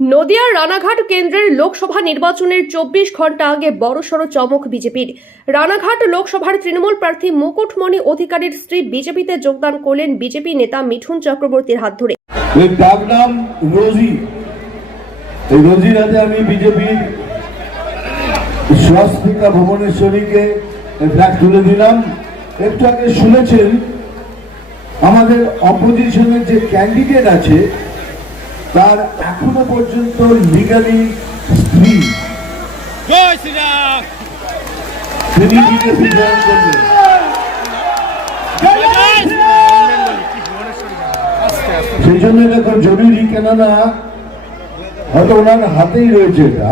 নদিয়ার রানাঘাট কেন্দ্রের লোকসভা নির্বাচনের চব্বিশ ঘণ্টা আগে বড়সড় চমক বিজেপির। রানাঘাট লোকসভার তৃণমূল প্রার্থী মুকুটমণি অধিকারীর স্ত্রী বিজেপিতে যোগদান করলেন বিজেপি নেতা মিঠুন চক্রবর্তীর হাত ধরে। রোজি। আমি ভুবনেশ্বরীকে তুলে দিলাম। একটু আগে শুনেছেন, আমাদের অপোজিশনের যে ক্যান্ডিডেট আছে তার এখনও পর্যন্ত লিগালি স্ত্রী তিনি করবেন সেই জন্য এটা তো জরুরি কেননা হয়তো ওনার হাতেই রয়েছে এটা,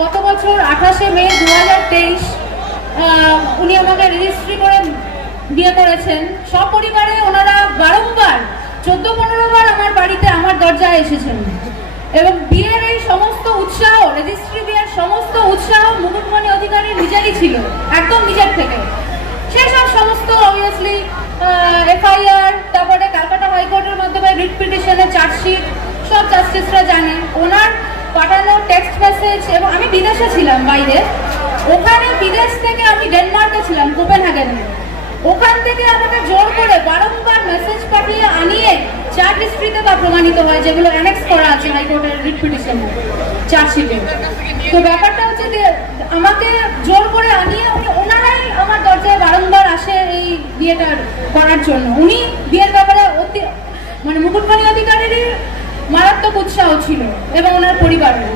গত বছর আঠাশে মে দু হাজার তেইশ উনি আমাকে রেজিস্ট্রি করে বিয়ে করেছেন। সপরিবারে ওনারা বারংবার চোদ্দ পনেরো বার আমার বাড়িতে আমার দরজায় এসেছেন। এবং বিয়ের এই সমস্ত উৎসাহ রেজিস্ট্রি বিয়ের সমস্ত উৎসাহ মুকুটমণি অধিকারী নিজেরই ছিল, একদম নিজের থেকে। সেসব সমস্ত অবভিয়াসলি এফআইআর তারপরে ক্যালকাটা হাইকোর্টের মাধ্যমে রিট পিটিশনের চার্জশিট সব জাস্টিসরা জানেন ওনার পাঠানো টেক্সট মেসেজ এবং আমি বিদেশে ছিলাম বাইরে। ওখানে বিদেশ থেকে আমি ডেনমার্কে ছিলাম, কোপেনহেগেনে। ওখান থেকে আমাকে জোর করে বারংবার মেসেজ পাঠিয়ে আনিয়ে চার ডিস্ট্রিক্টে তা প্রমাণিত হয়, যেগুলো অ্যানেক্স করা আছে হাইকোর্টের রিট পিটিশনে চার্জশিটে তো ব্যাপারটা হচ্ছে যে, আমাকে জোর করে আনিয়ে উনি, ওনারাই আমার দরজায় বারংবার আসে এই বিয়েটা করার জন্য। উনি বিয়ের ব্যাপারে অতি মানে মুকুটমণি অধিকারীরই মারাত্মক উৎসাহ ছিল এবং ওনার পরিবারের।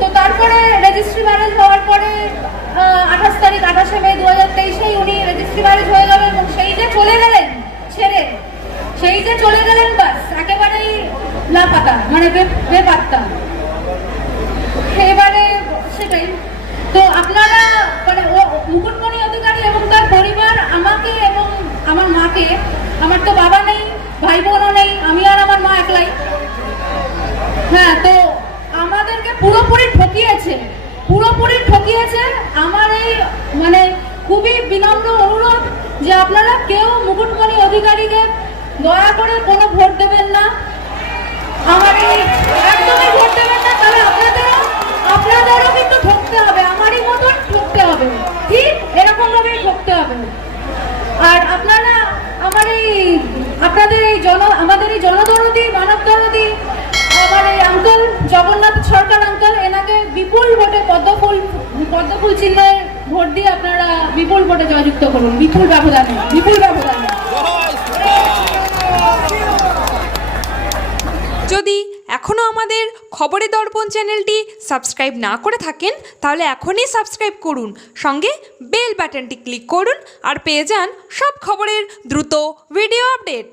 তো তারপরে রেজিস্ট্রি ম্যারেজ হওয়ার পরে আঠাশ তারিখ, আঠাশে মে দু হাজার তেইশেই উনি রেজিস্ট্রি ম্যারেজ হয়ে গেলেন এবং সেই যে চলে গেলেন ছেড়ে, সেই যে চলে গেলেন বাস, একেবারেই লাপাতা মানে বেপাত্তা। এবারে সেটাই। তো আপনারা মানে ও, মুকুটমণি অধিকারী এবং তার পরিবার, আমাকে এবং আমার মাকে, আমার তো বাবা নেই, ভাই বোনও নেই, আমি আর আমার মা একলাই। হ্যাঁ তো আমাদেরকে পুরোপুরি ঠকিয়েছে। পুরোপুরি ঠকিয়েছে আমার এই মানে খুবই বিনম্র অনুরোধ যে আপনারা কেউ মুকুটমণি অধিকারীকে দয়া করে কোনো ভোট দেবেন না। আমার এই একদমই ভোট দেবেন না, তাহলে আপনাদেরও আপনাদেরও কিন্তু ঠকতে হবে, আমারই মতন ঠকতে হবে। ঠিক এরকম ভাবেই ঠকতে হবে। আর আপনারা, আমার এই, আপনাদের এই জন, আমাদের এই জনদরদি মানব পদ্মফুল পদ্মফুল চিহ্নের ভোট দিয়ে আপনারা বিপুল ভোটে জয়যুক্ত করুন। বিপুল ব্যবধানে বিপুল ব্যবধানে। যদি এখনও আমাদের খবরের দর্পণ চ্যানেলটি সাবস্ক্রাইব না করে থাকেন, তাহলে এখনই সাবস্ক্রাইব করুন। সঙ্গে বেল বাটনটি ক্লিক করুন আর পেয়ে যান সব খবরের দ্রুত ভিডিও আপডেট।